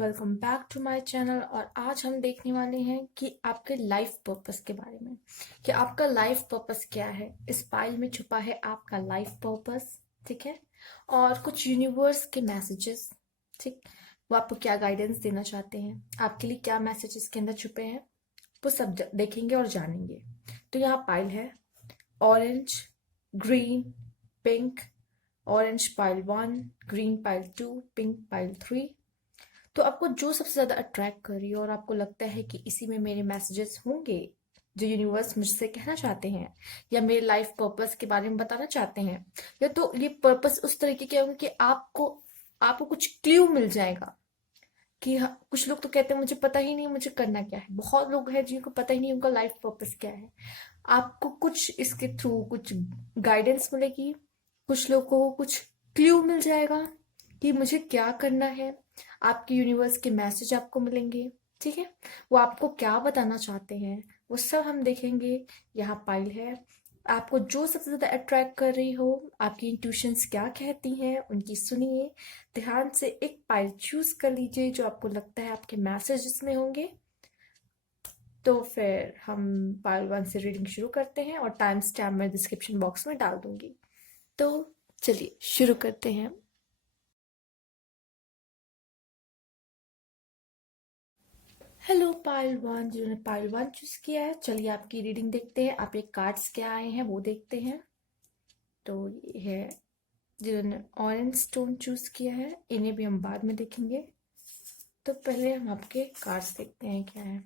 Welcome back to my channel. और आज हम देखने वाले हैं कि आपके लाइफ पर्पस के बारे में, कि आपका लाइफ पर्पस क्या है। इस फाइल में छुपा है आपका लाइफ पर्पस, ठीक है, और कुछ यूनिवर्स के मैसेजेस, ठीक, वो आपको क्या गाइडेंस देना चाहते हैं, आपके लिए क्या मैसेजेस के अंदर छुपे हैं, वो सब देखेंगे और जानेंगे। तो यहाँ फाइल है orange, green, pink. Orange pile 1, green pile 2, pink pile 3। तो आपको जो सबसे ज्यादा अट्रैक्ट कर रही है और आपको लगता है कि इसी में मेरे मैसेजेस होंगे जो यूनिवर्स मुझसे कहना चाहते हैं, या मेरे लाइफ पर्पस के बारे में बताना चाहते हैं, या तो ये पर्पस उस तरीके के होंगे कि आपको आपको कुछ क्ल्यू मिल जाएगा कि हाँ, कुछ लोग तो कहते हैं मुझे पता ही नहीं मुझे करना क्या है। बहुत लोग हैं जिनको पता ही नहीं उनका लाइफ पर्पस क्या है। आपको कुछ इसके थ्रू कुछ गाइडेंस मिलेगी, कुछ लोगों को कुछ क्ल्यू मिल जाएगा कि मुझे क्या करना है। आपके यूनिवर्स के मैसेज आपको मिलेंगे, ठीक है, वो आपको क्या बताना चाहते हैं वो सब हम देखेंगे। यहाँ पाइल है, आपको जो सबसे ज्यादा अट्रैक्ट कर रही हो, आपकी इंट्यूशंस क्या कहती हैं उनकी सुनिए ध्यान से। एक पाइल चूज कर लीजिए जो आपको लगता है आपके मैसेजेस में होंगे। तो फिर हम पाइल 1 से रीडिंग शुरू करते हैं और टाइम स्टैम्प मैं डिस्क्रिप्शन बॉक्स में डाल दूंगी। तो चलिए शुरू करते हैं। हेलो पाइल 1, जिन्होंने पाइल 1 चूज किया है, चलिए आपकी रीडिंग देखते हैं। आप एक कार्ड्स क्या आए हैं वो देखते हैं। तो ये है जिन्होंने ऑरेंज स्टोन चूज किया है, इन्हें भी हम बाद में देखेंगे। तो पहले हम आपके कार्ड्स देखते हैं क्या है।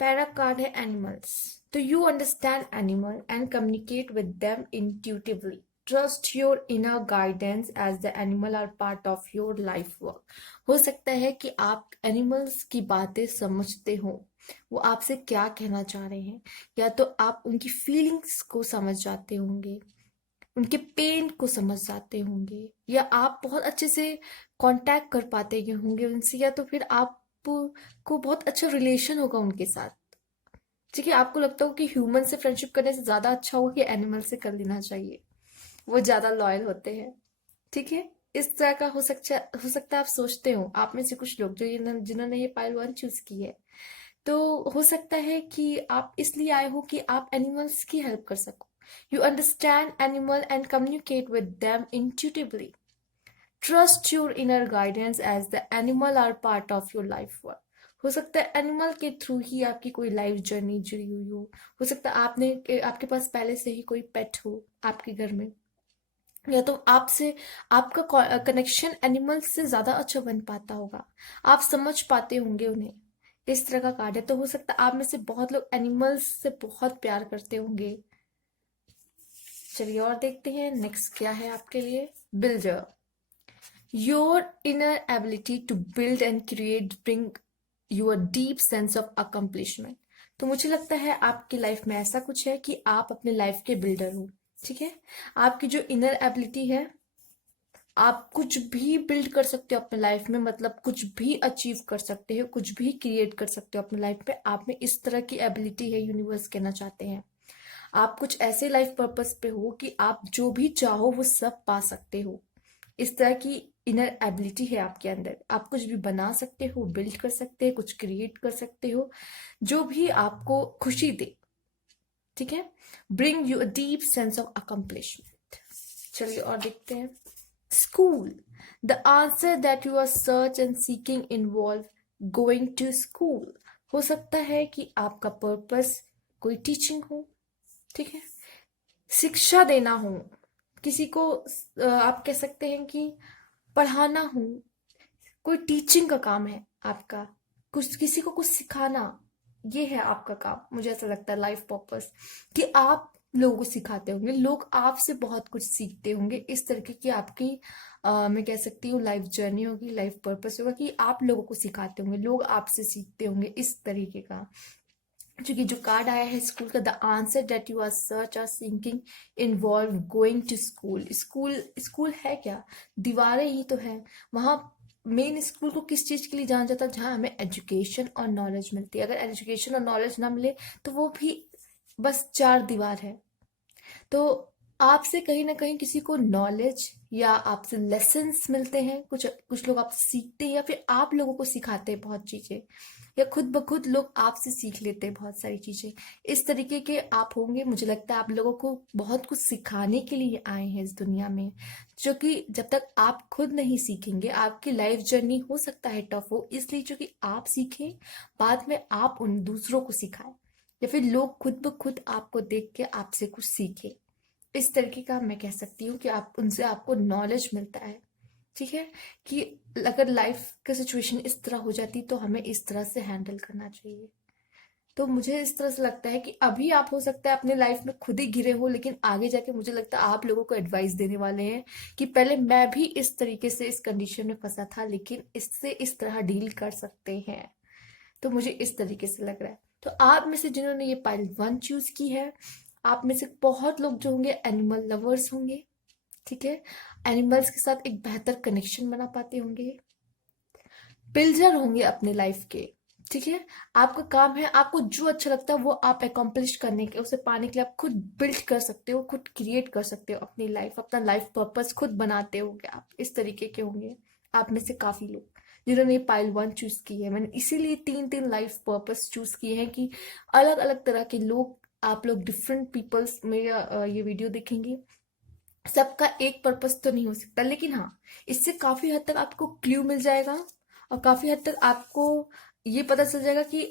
पहला कार्ड है एनिमल्स। तो you understand animal and communicate with them intuitively. Trust your inner guidance as the animal are part of your life work. हो सकता है कि आप एनिमल्स की बातें समझते हो, वो आपसे क्या कहना चाह रहे हैं, या तो आप उनकी फीलिंग्स को समझ जाते होंगे, उनके पेन को समझ जाते होंगे, या आप बहुत अच्छे से कांटेक्ट कर पाते होंगे उनसे, या तो फिर आप को बहुत अच्छा रिलेशन होगा उनके साथ। ठीक है, आपको लगता हो कि ह्यूमन से फ्रेंडशिप करने से ज्यादा अच्छा होगा कि एनिमल से कर लेना चाहिए, वो ज्यादा लॉयल होते हैं। ठीक है, इस तरह का हो सकता है आप सोचते हो, आप में से कुछ लोग जो जिन्होंने ये पाइल 1 चूज की है। तो हो सकता है कि आप इसलिए आए हो कि आप एनिमल्स की हेल्प कर सको। You understand animal and communicate with them intuitively. Trust your inner guidance as the animal are part of your life work. हो सकता है एनिमल के थ्रू ही आपकी कोई लाइफ जर्नी जुड़ी हुई हो सकता है आपके पास पहले से ही कोई पेट हो आपके घर में, या तो आपसे आपका कनेक्शन एनिमल्स से ज्यादा अच्छा बन पाता होगा, आप समझ पाते होंगे उन्हें। इस तरह का कार्ड है। तो हो सकता है आप में से बहुत लोग एनिमल्स से बहुत प्यार करते होंगे। चलिए और देखते हैं नेक्स्ट क्या है आपके लिए। Builder. Your inner ability to build and create bring you a deep sense of accomplishment। तो मुझे लगता है आपकी लाइफ में ऐसा कुछ है कि आप अपने लाइफ के बिल्डर हो। ठीक है, आपकी जो इनर एबिलिटी है, आप कुछ भी बिल्ड कर सकते हो अपने लाइफ में, मतलब कुछ भी अचीव कर सकते हो, कुछ भी क्रिएट कर सकते हो अपने लाइफ में। आप में इस तरह की एबिलिटी है, यूनिवर्स कहना चाहते हैं। आप कुछ ऐसे लाइफ पर्पस पे हो कि आप जो भी चाहो वो सब पा सकते हो। इस तरह की इनर एबिलिटी है आपके अंदर। आप कुछ भी बना सकते हो, बिल्ड कर सकते हो, कुछ क्रिएट कर सकते हो, जो भी आपको खुशी दे। ठीक है, bring you a deep sense of accomplishment. चलिए और देखते हैं। School. The answer that you are search and seeking involve going to school. हो सकता है कि आपका पर्पस कोई टीचिंग हो, ठीक है, शिक्षा देना हो किसी को। आप कह सकते हैं कि पढ़ाना हो, कोई टीचिंग का काम है आपका, कुछ किसी को कुछ सिखाना, ये है आपका काम। मुझे ऐसा लगता है लाइफ पर्पस कि आप लोगों को सिखाते होंगे, लोग आपसे बहुत कुछ सीखते होंगे। इस तरीके की आपकी मैं कह सकती हूँ लाइफ जर्नी होगी, लाइफ पर्पस होगा कि आप लोगों को सिखाते होंगे, लोग आपसे सीखते होंगे, इस तरीके का। क्योंकि जो कार्ड आया है स्कूल का, the answer that you are search or thinking involve going to school. School school है क्या, दीवारें ही तो है वहां। मेन स्कूल को किस चीज के लिए जाना जाता है, जहाँ हमें एजुकेशन और नॉलेज मिलती है। अगर एजुकेशन और नॉलेज ना मिले तो वो भी बस चार दीवार है। तो आपसे कहीं ना कहीं किसी को नॉलेज या आपसे लेसन्स मिलते हैं, कुछ कुछ लोग आपसे सीखते हैं, या फिर आप लोगों को सिखाते हैं बहुत चीजें, या खुद ब खुद लोग आपसे सीख लेते हैं बहुत सारी चीजें। इस तरीके के आप होंगे। मुझे लगता है आप लोगों को बहुत कुछ सिखाने के लिए आए हैं इस दुनिया में, जो कि जब तक आप खुद नहीं सीखेंगे आपकी लाइफ जर्नी हो सकता है टफ हो। इसलिए जो कि आप सीखें, बाद में आप उन दूसरों को सिखाएं, या फिर लोग खुद ब खुद आपको देख के आपसे कुछ सीखे। इस तरीके का मैं कह सकती हूँ कि आप उनसे आपको नॉलेज मिलता है। ठीक है, कि अगर लाइफ का सिचुएशन इस तरह हो जाती तो हमें इस तरह से हैंडल करना चाहिए। तो मुझे इस तरह से लगता है कि अभी आप हो सकता है अपने लाइफ में खुद ही घिरे हो, लेकिन आगे जाके मुझे लगता है आप लोगों को एडवाइस देने वाले हैं कि पहले मैं भी इस तरीके से इस कंडीशन में फंसा था, लेकिन इससे इस तरह डील कर सकते हैं। तो मुझे इस तरीके से लग रहा है। तो आप में से जिन्होंने ये पाइल 1 चूज की है, आप में से बहुत लोग जो होंगे एनिमल लवर्स होंगे। ठीक है, एनिमल्स के साथ एक बेहतर कनेक्शन बना पाते होंगे, बिल्डर होंगे अपने लाइफ के। ठीक है, आपका काम है, आपको जो अच्छा लगता है वो आप अकॉम्प्लिश करने के, उसे पाने के लिए आप खुद बिल्ड कर सकते हो, खुद क्रिएट कर सकते हो अपनी लाइफ, अपना लाइफ पर्पस खुद बनाते होंगे आप। इस तरीके के होंगे आप में से काफी लोग जिन्होंने ये पाइल 1 चूज की है। मैंने इसीलिए 3 3 लाइफ पर्पस चूज किए हैं कि अलग अलग तरह के लोग, आप लोग डिफरेंट पीपल्स में ये वीडियो देखेंगे। सबका एक पर्पस तो नहीं हो सकता, लेकिन हाँ, इससे काफी हद तक आपको क्ल्यू मिल जाएगा, और काफी हद तक आपको ये पता चल जाएगा कि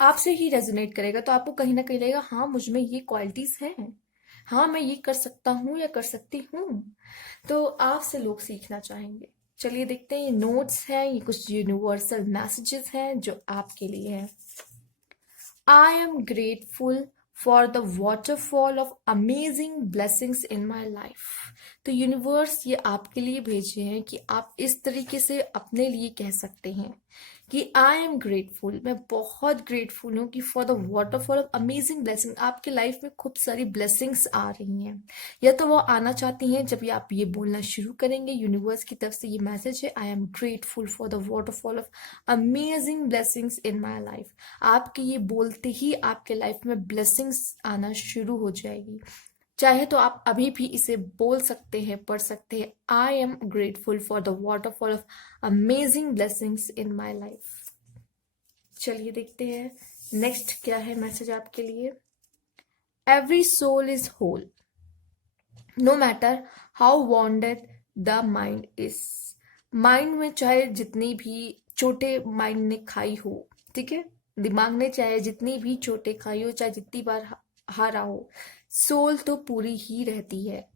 आपसे ही रेजोनेट करेगा। तो आपको कहीं ना कहीं लगेगा हाँ मुझ में ये क्वालिटीज हैं, हाँ मैं ये कर सकता हूँ या कर सकती हूँ। तो आपसे लोग सीखना चाहेंगे। चलिए देखते हैं, ये नोट्स हैं, ये कुछ यूनिवर्सल मैसेजेस हैं जो आपके लिए हैं। I am grateful for the waterfall of amazing blessings in my life। तो यूनिवर्स ये आपके लिए भेजे हैं कि आप इस तरीके से अपने लिए कह सकते हैं कि आई एम ग्रेटफुल, मैं बहुत ग्रेटफुल हूँ कि for the waterfall of amazing blessing. आपके लाइफ में खूब सारी ब्लेसिंग्स आ रही हैं, या तो वो आना चाहती हैं जब ये आप ये बोलना शुरू करेंगे। यूनिवर्स की तरफ से ये मैसेज है, I am grateful for the waterfall of amazing blessings in my life. आपके ये बोलते ही आपके लाइफ में ब्लेसिंग्स आना शुरू हो जाएगी। चाहे तो आप अभी भी इसे बोल सकते हैं, पढ़ सकते हैं, I am grateful for the waterfall of amazing blessings in my life. चलिए देखते हैं नेक्स्ट क्या है मैसेज आपके लिए। Every soul is whole no matter how wounded the mind is. Mind में चाहे जितनी भी चोटे माइंड ने खाई हो, ठीक है, दिमाग ने चाहे जितनी भी चोटें खाई हो, चाहे जितनी बार हारा हो, सोल तो पूरी ही रहती है।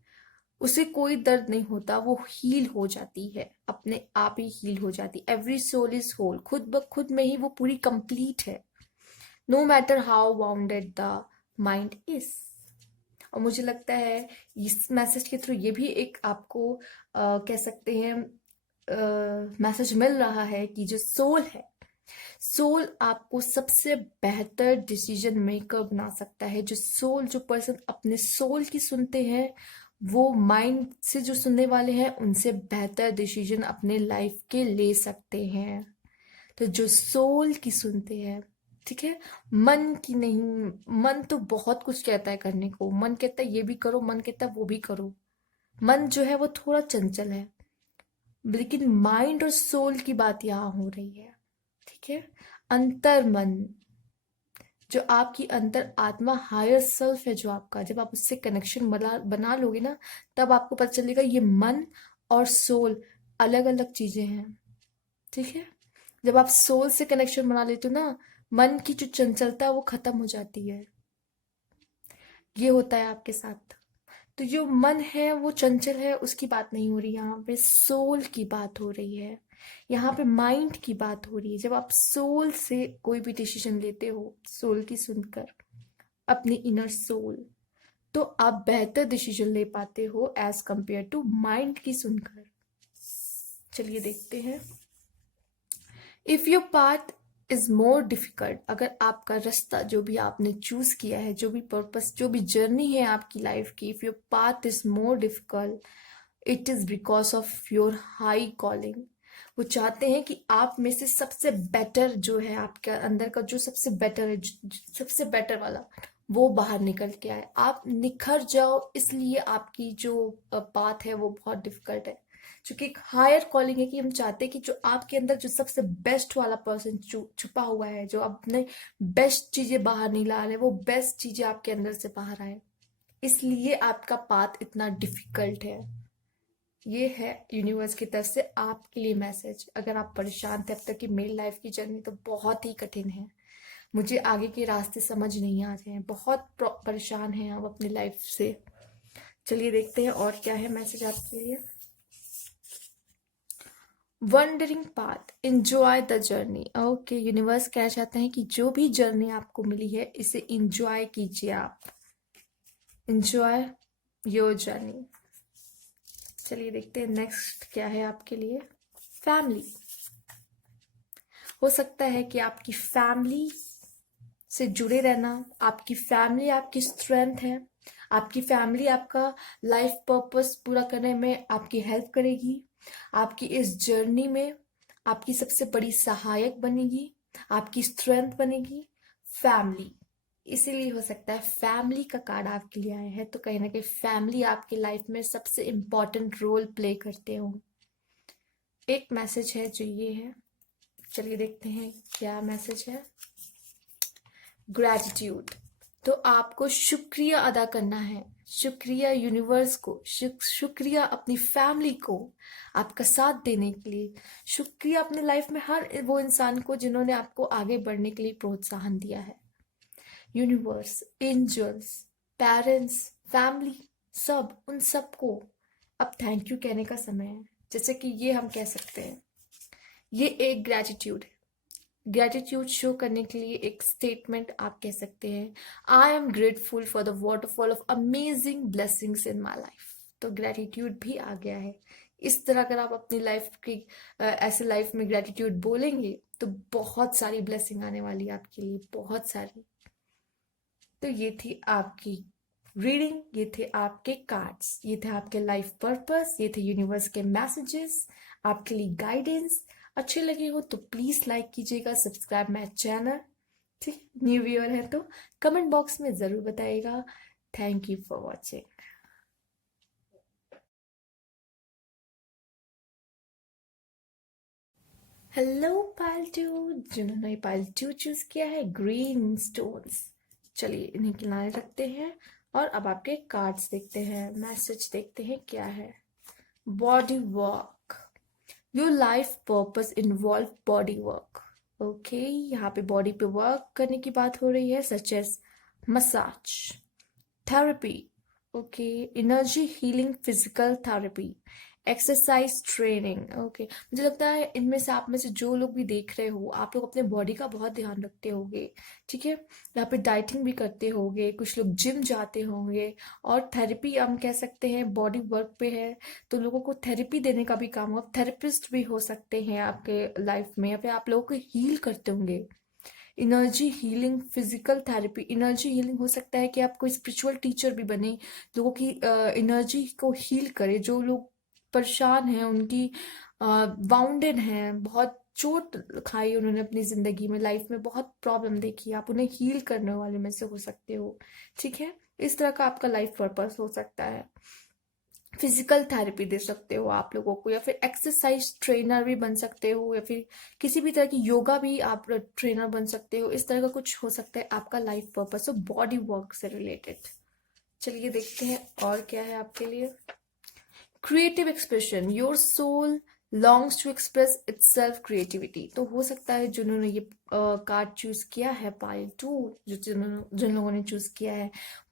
उसे कोई दर्द नहीं होता, वो हील हो जाती है, अपने आप ही हील हो जाती। एवरी सोल इज होल, खुद ब खुद में ही वो पूरी कंप्लीट है। No matter how bounded the mind is. और मुझे लगता है इस मैसेज के थ्रू ये भी एक आपको कह सकते हैं मैसेज मिल रहा है कि जो सोल है, सोल आपको सबसे बेहतर डिसीजन मेकर बना सकता है। जो सोल, जो पर्सन अपने सोल की सुनते हैं, वो माइंड से जो सुनने वाले हैं उनसे बेहतर डिसीजन अपने लाइफ के ले सकते हैं। तो जो सोल की सुनते हैं, ठीक है, मन की नहीं। मन तो बहुत कुछ कहता है करने को, मन कहता है ये भी करो, मन कहता है वो भी करो। मन जो है वो थोड़ा चंचल है, लेकिन माइंड और सोल की बात यहाँ हो रही है। ठीक है, अंतर मन, जो आपकी अंतर आत्मा, हायर सेल्फ है जो आपका, जब आप उससे कनेक्शन बना बना लोगे ना, तब आपको पता चलेगा ये मन और सोल अलग अलग चीजें हैं। ठीक है, जब आप सोल से कनेक्शन बना लेते हो ना, मन की जो चंचलता है वो खत्म हो जाती है। ये होता है आपके साथ। तो जो मन है वो चंचल है, उसकी बात नहीं हो रही, यहाँ पे सोल की बात हो रही है, यहाँ पे माइंड की बात हो रही है। जब आप सोल से कोई भी डिसीजन लेते हो, सोल की सुनकर, अपनी इनर सोल, तो आप बेहतर डिसीजन ले पाते हो एज कंपेयर टू माइंड की सुनकर। चलिए देखते हैं। If your path is more difficult, अगर आपका रास्ता जो भी आपने चूज किया है, जो भी पर्पस, जो भी जर्नी है आपकी लाइफ की, if your path is more difficult, it is because of your high calling. वो चाहते हैं कि आप में से सबसे बेटर जो है, आपके अंदर का जो सबसे बेटर है, सबसे बेटर वाला, वो बाहर निकल के आए, आप निखर जाओ। इसलिए आपकी जो पाथ है वो बहुत डिफिकल्ट है, क्योंकि एक हायर कॉलिंग है कि हम चाहते हैं कि जो आपके अंदर जो सबसे बेस्ट वाला पर्सन छुपा हुआ है, जो अपने बेस्ट चीजें बाहर नहीं ला रहे, वो बेस्ट चीजें आपके अंदर से बाहर आए। इसलिए आपका पाथ इतना डिफिकल्ट है। ये है यूनिवर्स की तरफ से आपके लिए मैसेज। अगर आप परेशान थे अब तक की मेरी लाइफ की जर्नी, तो बहुत ही कठिन है। मुझे आगे के रास्ते समझ नहीं आ रहे हैं, बहुत परेशान हैं आप अपनी लाइफ से। चलिए देखते हैं और क्या है मैसेज आपके लिए। Wondering path, enjoy the journey. Okay, universe कहना चाहते हैं कि जो भी जर्नी आपको मिली है, इसे इंजॉय कीजिए आप। Enjoy your journey. चलिए देखते हैं नेक्स्ट क्या है आपके लिए। फैमिली, हो सकता है कि आपकी फैमिली से जुड़े रहना, आपकी फैमिली आपकी स्ट्रेंथ है, आपकी फैमिली आपका लाइफ पर्पस पूरा करने में आपकी हेल्प करेगी, आपकी इस जर्नी में आपकी सबसे बड़ी सहायक बनेगी, आपकी स्ट्रेंथ बनेगी फैमिली। इसीलिए हो सकता है फैमिली का कार्ड आपके लिए आया है, तो कहीं ना कहीं फैमिली आपकी लाइफ में सबसे इम्पोर्टेंट रोल प्ले करते हो। एक मैसेज है जो ये है, चलिए देखते हैं क्या मैसेज है। ग्रैटिट्यूड, तो आपको शुक्रिया अदा करना है। शुक्रिया यूनिवर्स को, शुक्रिया अपनी फैमिली को आपका साथ देने के लिए। शुक्रिया अपने लाइफ में हर वो इंसान को जिन्होंने आपको आगे बढ़ने के लिए प्रोत्साहन दिया है। यूनिवर्स, एंजल्स, पेरेंट्स, फैमिली, सब, उन सबको अब थैंक यू कहने का समय है। जैसे कि ये हम कह सकते हैं, ये एक ग्रैटिट्यूड है। ग्रेटिट्यूड शो करने के लिए एक स्टेटमेंट आप कह सकते हैं, I am grateful for the waterfall of amazing blessings in my life. तो ग्रेटिट्यूड भी आ गया है। इस तरह अगर आप अपनी लाइफ की ऐसे लाइफ में ग्रेटिट्यूड बोलेंगे, तो बहुत सारी ब्लेसिंग आने वाली है आपके लिए, बहुत सारी। तो ये थी आपकी रीडिंग, ये थे आपके कार्ड्स, ये थे आपके लाइफ पर्पस, ये थे यूनिवर्स के मैसेजेस आपके लिए, गाइडेंस। अच्छे लगे हो तो प्लीज लाइक कीजिएगा, सब्सक्राइब माय चैनल। ठीक, न्यू व्यूअर है तो कमेंट बॉक्स में जरूर बताइएगा। Thank you for watching. Hello pile two, जिन्होंने पाइल टू चूज किया है, ग्रीन स्टोन्स। चलिए इन्हें किनारे रखते हैं और अब आपके कार्ड्स देखते हैं, मैसेज देखते हैं क्या है। Body work, your life purpose involve body work. Okay, यहाँ पे बॉडी पे वर्क करने की बात हो रही है, such as massage, therapy, okay, energy healing, physical therapy, exercise training. Okay, मुझे लगता है इनमें से आप में से जो लोग भी देख रहे हो, आप लोग अपने बॉडी का बहुत ध्यान रखते होंगे। ठीक है, यहाँ पे डाइटिंग भी करते होंगे, कुछ लोग जिम जाते होंगे, और थेरेपी हम कह सकते हैं बॉडी वर्क पे है, तो लोगों को थेरेपी देने का भी काम हो। आप थेरेपिस्ट भी हो सकते हैं आपके लाइफ में, या फिर आप लोगों को हील करते होंगे। Energy healing, physical therapy, energy healing हो सकता है कि आप कोई स्पिरिचुअल टीचर भी बने, लोगों की एनर्जी को हील करे। जो लोग परेशान हैं, उनकी वाउंडेड हैं, बहुत चोट खाई उन्होंने अपनी जिंदगी में, लाइफ में बहुत प्रॉब्लम देखी, आप उन्हें हील करने वाले में से हो सकते हो। ठीक है, इस तरह का आपका लाइफ पर्पस हो सकता है। फिजिकल थेरेपी दे सकते हो आप लोगों को, या फिर एक्सरसाइज ट्रेनर भी बन सकते हो, या फिर किसी भी तरह की योगा भी आप ट्रेनर बन सकते हो। इस तरह का कुछ हो सकता है आपका लाइफ पर्पस, तो बॉडी वर्क से रिलेटेड। चलिए देखते हैं और क्या है आपके लिए। Creative expression, your soul longs to express itself creativity. तो हो सकता है जिन्होंने ये कार्ड चूज किया है, पाइल टू, जिन लोगों ने चूज किया है,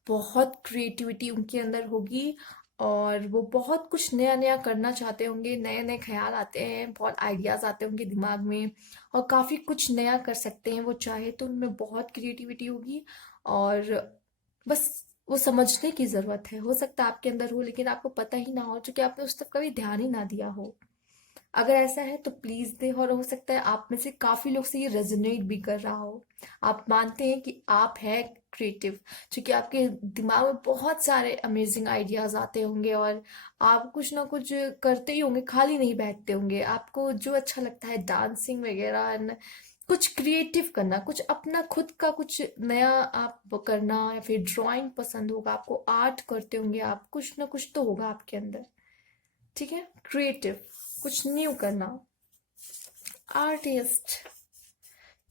बहुत क्रिएटिविटी उनके अंदर होगी, और वो बहुत कुछ नया नया करना चाहते होंगे, नए नए ख्याल आते हैं, बहुत आइडियाज आते होंगे दिमाग में, और काफी कुछ नया कर सकते हैं वो चाहे तो। उनमें बहुत क्रिएटिविटी होगी, और बस वो समझने की जरूरत है। हो सकता है आपके अंदर हो लेकिन आपको पता ही ना हो, क्योंकि आपने उस तक कभी ध्यान ही ना दिया हो। अगर ऐसा है तो प्लीज दे, और हो सकता है आप में से काफी लोग से ये रेजोनेट भी कर रहा हो। आप मानते हैं कि आप है क्रिएटिव, क्योंकि आपके दिमाग में बहुत सारे अमेजिंग आइडियाज आते होंगे, और आप कुछ ना कुछ करते ही होंगे, खाली नहीं बैठते होंगे। आपको जो अच्छा लगता है, डांसिंग वगैरह, कुछ क्रिएटिव करना, कुछ अपना खुद का कुछ नया आप करना, या फिर ड्राइंग पसंद होगा आपको, आर्ट करते होंगे आप, कुछ ना कुछ तो होगा आपके अंदर। ठीक है, क्रिएटिव, कुछ न्यू करना। Artist,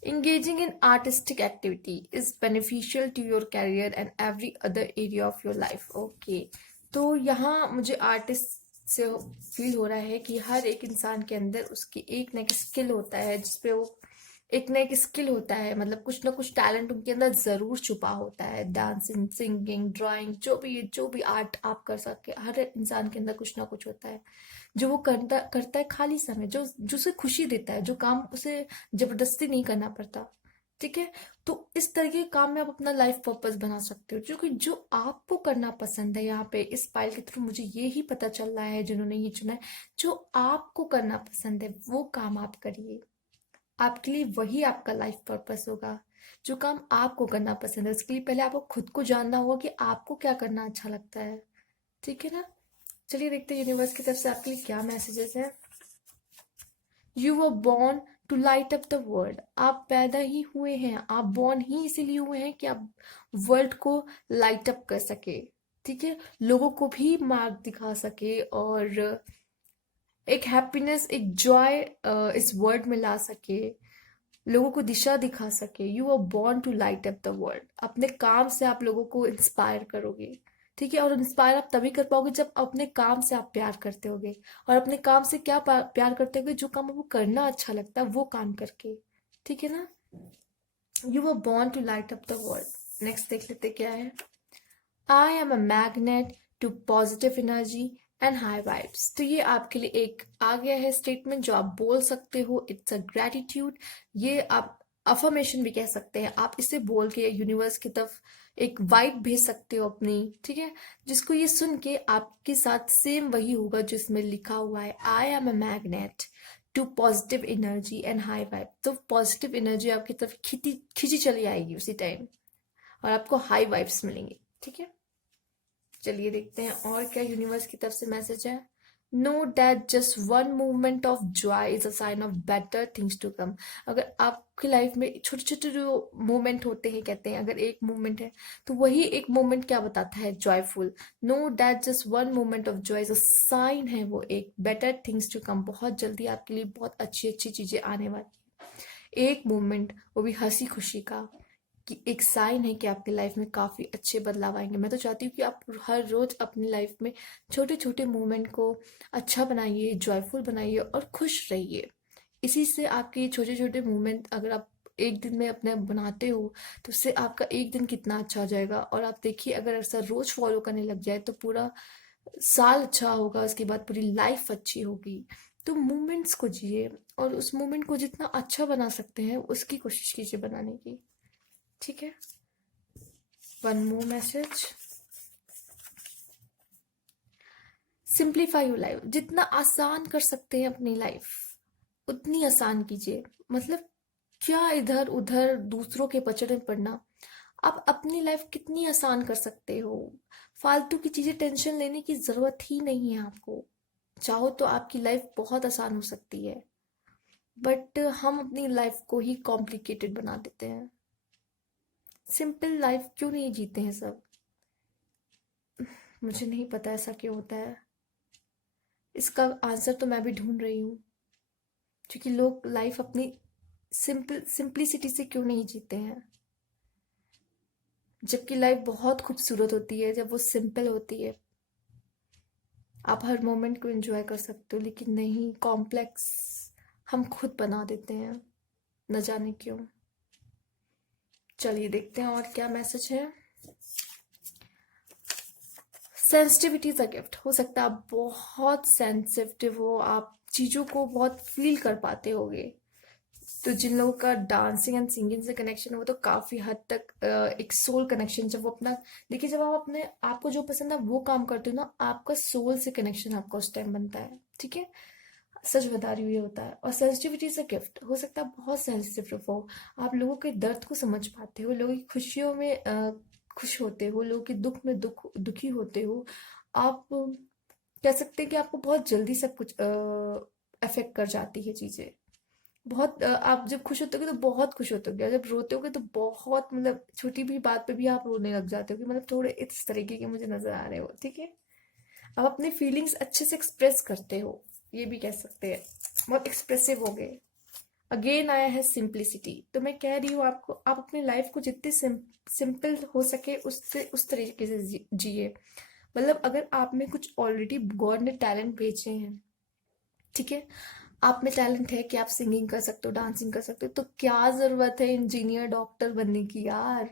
engaging in artistic activity is beneficial to your career and every other area of your life. Okay, तो यहाँ मुझे आर्टिस्ट से फील हो रहा है कि हर एक इंसान के अंदर उसकी एक ना एक स्किल होता है, जिसपे वो एक ना एक स्किल होता है, मतलब कुछ ना कुछ टैलेंट उनके अंदर जरूर छुपा होता है। डांसिंग, सिंगिंग, ड्राइंग, जो भी आर्ट आप कर सके, हर इंसान के अंदर कुछ ना कुछ होता है जो वो करता करता है खाली समय, जो जो उसे खुशी देता है, जो काम उसे जबरदस्ती नहीं करना पड़ता। ठीक है, तो इस तरह के काम में आप अपना लाइफ पर्पस बना सकते हो, क्योंकि जो आपको करना पसंद है, यहाँ पे इस फाइल के थ्रू मुझे ये ही पता चल रहा है जिन्होंने ये चुना है, जो आपको करना पसंद है वो काम आप करिए। आपके लिए वही आपका लाइफ पर्पस होगा। जो काम आपको करना पसंद है, उसके लिए पहले आपको खुद को जानना होगा कि आपको क्या करना अच्छा लगता है। ठीक है ना? चलिए देखते हैं यूनिवर्स की तरफ से आपके लिए क्या मैसेजेस हैं। You were born to light up the world. आप पैदा ही हुए हैं, आप बॉर्न ही इसीलिए हुए हैं कि आप वर्ल्ड को लाइट अप कर सके। ठीक है, लोगों को भी मार्ग दिखा सके, और एक हैप्पीनेस, एक जॉय इस वर्ल्ड में ला सके, लोगों को दिशा दिखा सके। You are born to light up the world. अपने काम से आप लोगों को इंस्पायर करोगे। ठीक है, और इंस्पायर आप तभी कर पाओगे जब अपने काम से आप प्यार करते होगे। और अपने काम से क्या प्यार करते होगे? जो काम आपको करना अच्छा लगता है वो काम करके। ठीक है ना? You are born to light up the world. Next देख लेते क्या है। I am a magnet to positive energy and high vibes. तो ये आपके लिए एक आ गया है स्टेटमेंट जो आप बोल सकते हो। It's a gratitude. ये आप अफर्मेशन भी कह सकते हैं। आप इसे बोल के यूनिवर्स की तरफ एक वाइब भेज सकते हो अपनी। ठीक है, जिसको ये सुन के आपके साथ सेम वही होगा जो इसमें लिखा हुआ है। I am a magnet to positive energy and high vibe. तो पॉजिटिव एनर्जी आपकी तरफ खींची खींची चली आएगी उसी टाइम, और आपको हाई वाइब्स मिलेंगे। ठीक है, चलिए देखते हैं और क्या यूनिवर्स की तरफ से मैसेज है। Know that just one moment of joy is a sign of better things to come. अगर आपकी लाइफ में छोटे छोटे जो मूवमेंट होते हैं, कहते हैं अगर एक मूवमेंट है तो वही एक मूवमेंट क्या बताता है? Joyful. Know that just one moment of joy is a sign है वो एक बेटर थिंग्स टू कम। बहुत जल्दी आपके लिए बहुत अच्छी अच्छी चीजें आने वाली। एक मूवमेंट, वो भी हंसी खुशी का, कि एक साइन है कि आपकी लाइफ में काफ़ी अच्छे बदलाव आएंगे। मैं तो चाहती हूँ कि आप हर रोज अपनी लाइफ में छोटे छोटे मोमेंट को अच्छा बनाइए, जॉयफुल बनाइए और खुश रहिए। इसी से आपके छोटे छोटे मोमेंट अगर आप एक दिन में अपने बनाते हो तो उससे आपका एक दिन कितना अच्छा हो जाएगा। और आप देखिए, अगर ऐसा रोज फॉलो करने लग जाए तो पूरा साल अच्छा होगा, उसके बाद पूरी लाइफ अच्छी होगी। तो मोमेंट्स को जिए, और उस मोमेंट को जितना अच्छा बना सकते हैं उसकी कोशिश कीजिए बनाने की। ठीक है, one more message. Simplify your life. जितना आसान कर सकते हैं अपनी लाइफ उतनी आसान कीजिए। मतलब क्या इधर उधर दूसरों के पचड़े पड़ना। आप अपनी लाइफ कितनी आसान कर सकते हो। फालतू की चीजें टेंशन लेने की जरूरत ही नहीं है आपको। चाहो तो आपकी लाइफ बहुत आसान हो सकती है, बट हम अपनी लाइफ को ही कॉम्प्लिकेटेड बना देते हैं। सिंपल लाइफ क्यों नहीं जीते हैं सब? मुझे नहीं पता ऐसा क्यों होता है। इसका आंसर तो मैं भी ढूंढ रही हूँ, क्योंकि लोग लाइफ अपनी सिंपलिसिटी से क्यों नहीं जीते हैं, जबकि लाइफ बहुत खूबसूरत होती है जब वो सिंपल होती है। आप हर मोमेंट को एंजॉय कर सकते हो, लेकिन नहीं, कॉम्प्लेक्स हम खुद बना देते हैं, न जाने क्यों। चलिए देखते हैं और क्या मैसेज है। Sensitivity is a gift. हो सकता है आप बहुत सेंसिटिव हो, आप चीज़ों को बहुत फील कर पाते होगे। तो जिन लोगों का डांसिंग एंड सिंगिंग से कनेक्शन है वो तो काफ़ी हद तक एक सोल कनेक्शन, जब वो अपना, देखिए जब आप अपने आपको जो पसंद है वो काम करते हो ना, आपका सोल से कनेक्शन आपका उस टाइम बनता है। ठीक है, सच बता रही हूँ, ये होता है। और सेंसिटिविटी इज अ गिफ्ट। हो सकता है आप बहुत सेंसिटिव हो, आप लोगों के दर्द को समझ पाते हो, लोगों की खुशियों में खुश होते हो, लोगों के दुख में दुखी होते हो। आप कह सकते हैं कि आपको बहुत जल्दी सब कुछ अफेक्ट कर जाती है चीज़ें, आप जब खुश होते हो तो बहुत खुश होते हो, जब रोते होगे तो बहुत, मतलब छोटी भी बात पे भी आप रोने लग जाते हो, कि मतलब थोड़े इस तरीके के मुझे नजर आ रहे हो, ठीक है। आप अपने फीलिंग्स अच्छे से एक्सप्रेस करते हो, ये भी कह सकते हैं, बहुत एक्सप्रेसिव हो गए। अगेन आया है सिंप्लिसिटी, तो मैं कह रही हूँ आपको, आप अपनी लाइफ को जितनी सिंपल हो सके उससे उस तरीके से जिए। मतलब अगर आप में कुछ ऑलरेडी गॉड ने टैलेंट भेजे हैं, ठीक है, आप में टैलेंट है कि आप सिंगिंग कर सकते हो, डांसिंग कर सकते हो, तो क्या जरूरत है इंजीनियर डॉक्टर बनने की यार।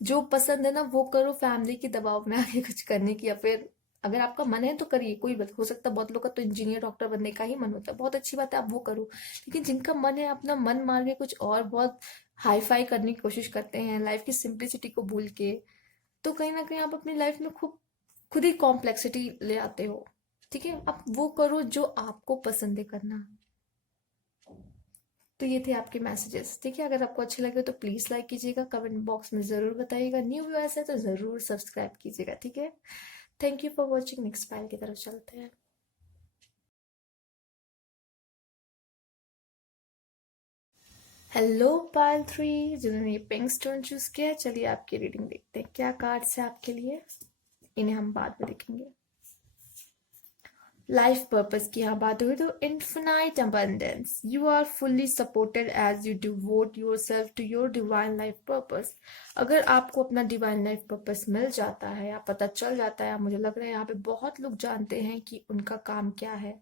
जो पसंद है ना वो करो, फैमिली के दबाव में आके कुछ करने की, या फिर अगर आपका मन है तो करिए, कोई बात, हो सकता है बहुत लोग का तो इंजीनियर डॉक्टर बनने का ही मन होता है, बहुत अच्छी बात है, आप वो करो। लेकिन जिनका मन है अपना मन मार के कुछ और बहुत हाई फाई करने की कोशिश करते हैं, लाइफ की सिंप्लिसिटी को भूल के, तो कहीं ना कहीं आप अपनी लाइफ में खुद खुद ही कॉम्प्लेक्सिटी ले आते हो। ठीक है, आप वो करो जो आपको पसंद है करना। तो ये थे आपके मैसेजेस, ठीक है। अगर आपको अच्छे लगे तो प्लीज लाइक कीजिएगा, कमेंट बॉक्स में जरूर बताइएगा, न्यू व्यूअर्स है तो जरूर सब्सक्राइब कीजिएगा, ठीक है। Thank you for watching, next file की तरफ चलते हैं। हेलो पायल 3, जिन्होंने ये पिंक स्टोन चूज किया है, चलिए आपकी रीडिंग देखते हैं क्या कार्ड्स है आपके लिए। इन्हें हम बाद में देखेंगे। लाइफ पर्पस की यहाँ बात हुई तो infinite abundance, you are fully supported as you devote your self to your divine life purpose. अगर आपको अपना डिवाइन लाइफ पर्पस मिल जाता है या पता चल जाता है, मुझे लग रहा है यहाँ पे बहुत लोग जानते हैं कि उनका काम क्या है।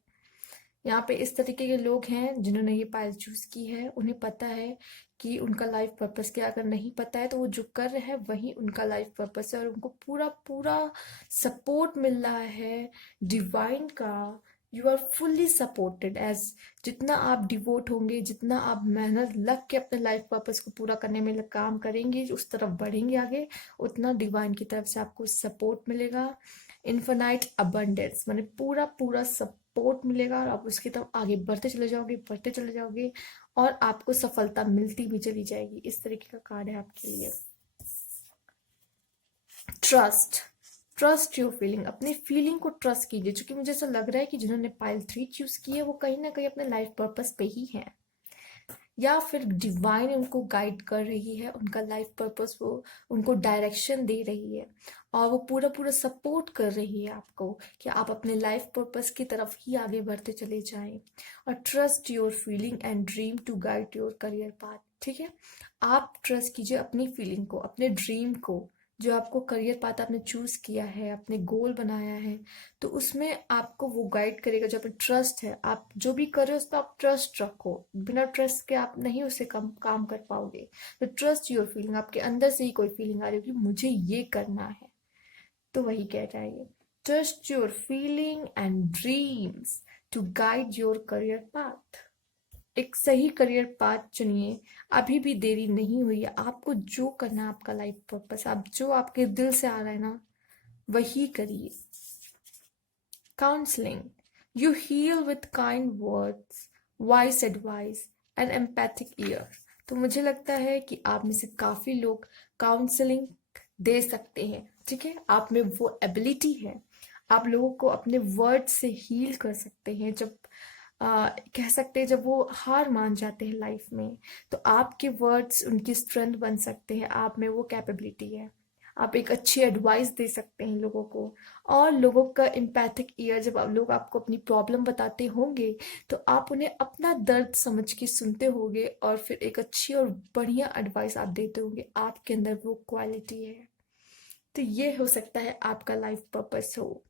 यहाँ पे इस तरीके के लोग हैं जिन्होंने ये पायल चूज की है, उन्हें पता है कि उनका लाइफ पर्पस क्या। अगर नहीं पता है तो वो जो कर रहे हैं वही उनका लाइफ पर्पस है, और उनको पूरा पूरा सपोर्ट मिल रहा है डिवाइन का। You are fully supported as, जितना आप डिवोट होंगे, जितना आप मेहनत लग के अपने लाइफ पर्पस को पूरा करने में काम करेंगे, उस तरफ बढ़ेंगे आगे, उतना डिवाइन की तरफ से आपको सपोर्ट मिलेगा। इन्फिनाइट अबंडेंस माने पूरा पूरा सपोर्ट मिलेगा, और आप उसकी तरफ आगे बढ़ते चले जाओगे, बढ़ते चले जाओगे, और आपको सफलता मिलती भी चली जाएगी। इस तरीके का कार्ड है आपके लिए। ट्रस्ट, ट्रस्ट योर फीलिंग, अपनी फीलिंग को ट्रस्ट कीजिए, क्योंकि मुझे ऐसा लग रहा है कि जिन्होंने पाइल 3 चूज की है वो कहीं ना कहीं अपने लाइफ पर्पस पे ही है, या फिर डिवाइन उनको गाइड कर रही है, उनका लाइफ पर्पस वो उनको डायरेक्शन दे रही है, और वो पूरा पूरा सपोर्ट कर रही है आपको कि आप अपने लाइफ पर्पस की तरफ ही आगे बढ़ते चले जाएं। और trust your feeling and dream to guide your career path, ठीक है। आप ट्रस्ट कीजिए अपनी फीलिंग को, अपने ड्रीम को, जो आपको करियर पाथ आपने चूज किया है, अपने गोल बनाया है, तो उसमें आपको वो गाइड करेगा। जो अपना ट्रस्ट है, आप जो भी कर रहे हो उस पर आप ट्रस्ट रखो, बिना ट्रस्ट के आप नहीं उसे काम कर पाओगे। तो ट्रस्ट योर फीलिंग, आपके अंदर से ही कोई फीलिंग आ रही होगी मुझे ये करना है, तो वही कह रहा है ये। Trust your feeling and dreams to guide your career path, एक सही करियर पाथ चुनिए, अभी भी देरी नहीं हुई है। आपको जो करना है, आपका लाइफ पर्पस, आप जो आपके दिल से आ रहा है ना वही करिए। Counselling, you heal with kind words, wise advice and empathic ear. तो मुझे लगता है कि आप में से काफी लोग काउंसलिंग दे सकते हैं, ठीक है, आप में वो एबिलिटी है। आप लोगों को अपने वर्ड से हील कर सकते हैं, जब कह सकते हैं जब वो हार मान जाते हैं लाइफ में, तो आपके वर्ड्स उनकी स्ट्रेंथ बन सकते हैं, आप में वो कैपेबिलिटी है। आप एक अच्छी एडवाइस दे सकते हैं लोगों को, और लोगों का एम्पैथिक ईयर, जब आप लोग आपको अपनी प्रॉब्लम बताते होंगे तो आप उन्हें अपना दर्द समझ के सुनते होंगे, और फिर एक अच्छी और बढ़िया एडवाइस आप देते होंगे। आपके अंदर वो क्वालिटी है। तो ये हो सकता है आपका लाइफ पर्पस हो,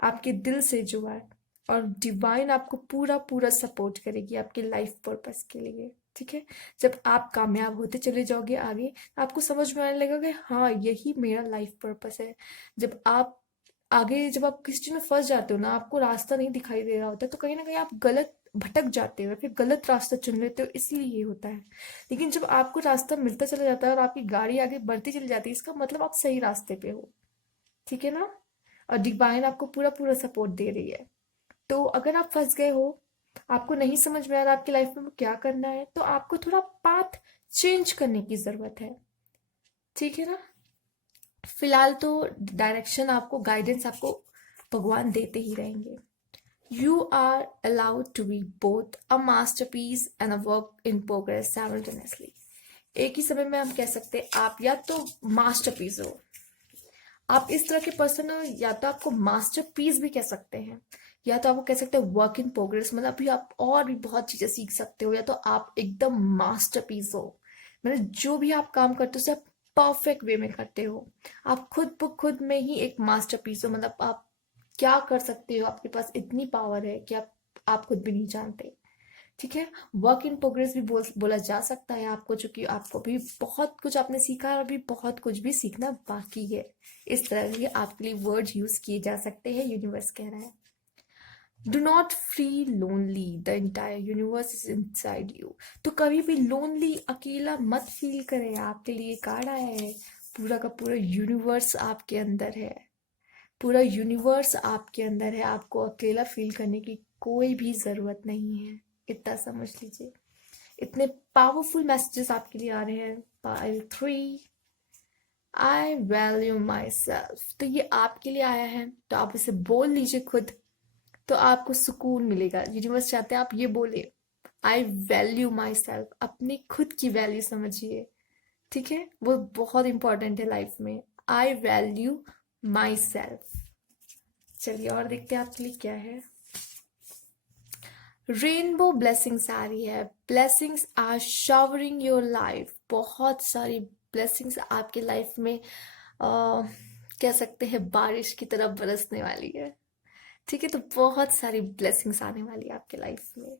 आपके दिल से जुड़ा है, और डिवाइन आपको पूरा पूरा सपोर्ट करेगी आपके लाइफ पर्पस के लिए, ठीक है। जब आप कामयाब होते चले जाओगे आगे, आपको समझ में आने लगेगा कि हाँ यही मेरा लाइफ पर्पस है। जब आप आगे, जब आप किसी चीज में फंस जाते हो ना, आपको रास्ता नहीं दिखाई दे रहा होता, तो कहीं ना कहीं आप गलत भटक जाते हो, फिर गलत रास्ता चुन लेते हो, इसलिए ये होता है। लेकिन जब आपको रास्ता मिलता चला जाता है और आपकी गाड़ी आगे बढ़ती चली जाती है, इसका मतलब आप सही रास्ते पे हो, ठीक है ना। और डिवाइन आपको पूरा पूरा सपोर्ट दे रही है। तो अगर आप फंस गए हो, आपको नहीं समझ में आ रहा आपकी लाइफ में क्या करना है, तो आपको थोड़ा पाथ चेंज करने की जरूरत है, ठीक है ना। फिलहाल तो डायरेक्शन आपको, गाइडेंस आपको भगवान देते ही रहेंगे। You are allowed to be both a masterpiece and a work in progress simultaneously. एक ही समय में हम कह सकते हैं आप या तो मास्टरपीस हो, आप इस तरह के पर्सन हो, या तो आपको मास्टरपीस भी कह सकते हैं, या तो आपको कह सकते हैं वर्क इन प्रोग्रेस, मतलब अभी आप और भी बहुत चीजें सीख सकते हो, या तो आप एकदम मास्टरपीस हो, मतलब जो भी आप काम करते हो उसे आप परफेक्ट वे में करते हो, आप खुद ब खुद में ही एक मास्टरपीस हो, मतलब आप क्या कर सकते हो, आपके पास इतनी पावर है कि आप खुद भी नहीं जानते। ठीक है, वर्क इन प्रोग्रेस भी बोला जा सकता है आपको, चूंकि आपको भी बहुत कुछ आपने सीखा है और अभी बहुत कुछ भी सीखना बाकी है। इस तरह के आपके लिए वर्ड यूज किए जा सकते हैं, यूनिवर्स कह रहा है। Do not feel lonely, the entire universe is inside you. तो कभी भी लोनली, अकेला मत फील करें, आपके लिए कार्ड आया है, पूरा का पूरा यूनिवर्स आपके अंदर है, पूरा यूनिवर्स आपके अंदर है, आपको अकेला फील करने की कोई भी जरूरत नहीं है, इतना समझ लीजिए। इतने पावरफुल मैसेजेस आपके लिए आ रहे हैं। Pile 3, I value my self, तो ये आपके लिए आया है, तो आप इसे बोल लीजिए खुद, तो आपको सुकून मिलेगा। यूनिवर्स चाहते हैं आप ये बोले, आई वैल्यू माई सेल्फ, अपनी खुद की वैल्यू समझिए। ठीक है, वो बहुत इंपॉर्टेंट है लाइफ में। I value my self. चलिए और देखते हैं आपके लिए क्या है। रेनबो ब्लेसिंग्स आ रही है, blessings are showering your life, बहुत सारी ब्लेसिंग्स आपके लाइफ में कह सकते हैं बारिश की तरह बरसने वाली है। ठीक है, तो बहुत सारी ब्लेसिंग्स आने वाली है आपके लाइफ में,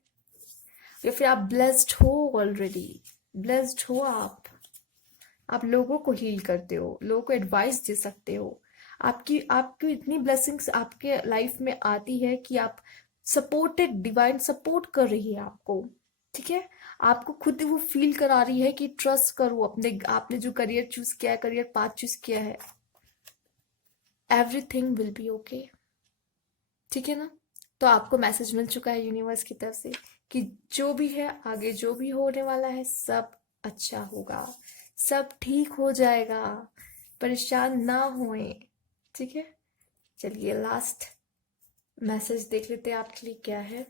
या फिर आप ब्लेस्ड हो ऑलरेडी, ब्लेस्ड हो आप लोगों को हील करते हो, लोगों को एडवाइस दे सकते हो, आपकी आपकी इतनी ब्लेसिंग्स आपके लाइफ में आती है कि आप सपोर्टेड, डिवाइन सपोर्ट कर रही है आपको। ठीक है, आपको खुद वो फील करा रही है कि ट्रस्ट करो अपने, आपने जो करियर चूज किया है, करियर पाथ चूज किया है, एवरीथिंग विल बी ओके। ठीक है ना, तो आपको मैसेज मिल चुका है यूनिवर्स की तरफ से कि जो भी है, आगे जो भी होने वाला है, सब अच्छा होगा, सब ठीक हो जाएगा, परेशान ना होए। ठीक है, चलिए लास्ट मैसेज देख लेते हैं आपके लिए क्या है।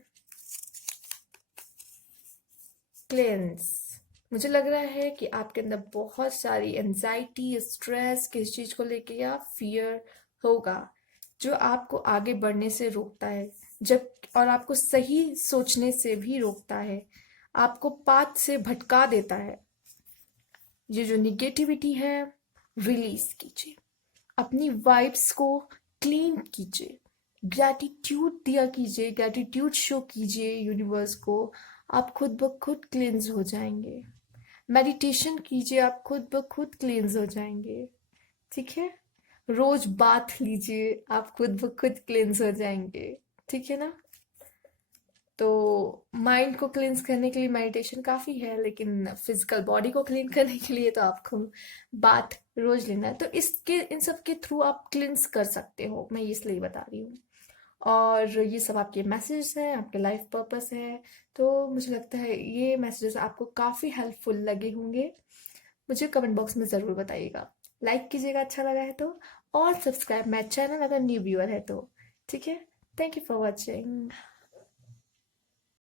क्लेंस, मुझे लग रहा है कि आपके अंदर बहुत सारी एंजाइटी, स्ट्रेस, किस चीज को लेके या फियर होगा जो आपको आगे बढ़ने से रोकता है, जब और आपको सही सोचने से भी रोकता है, आपको पाथ से भटका देता है। ये जो निगेटिविटी है, रिलीज कीजिए, अपनी वाइब्स को क्लीन कीजिए, ग्रैटिट्यूड दिया कीजिए, ग्रैटिट्यूड शो कीजिए यूनिवर्स को, आप खुद ब खुद क्लींस हो जाएंगे। मेडिटेशन कीजिए, आप खुद ब खुद क्लींस हो जाएंगे। ठीक है, रोज बाथ लीजिए, आप खुद ब खुद क्लींस हो जाएंगे। ठीक है ना, तो माइंड को क्लींस करने के लिए मेडिटेशन काफ़ी है, लेकिन फिजिकल बॉडी को क्लीन करने के लिए तो आपको बाथ रोज लेना है, तो इसके इन सब के थ्रू आप क्लींस कर सकते हो, मैं इसलिए बता रही हूँ। और ये सब आपके मैसेजेस हैं, आपके लाइफ पर्पस है, तो मुझे लगता है ये मैसेजेस आपको काफ़ी हेल्पफुल लगे होंगे। मुझे कमेंट बॉक्स में ज़रूर बताइएगा, लाइक कीजिएगा अच्छा लगा है तो, और सब्सक्राइब माई चैनल अगर न्यू व्यूअर है तो। ठीक है, थैंक यू फॉर वॉचिंग।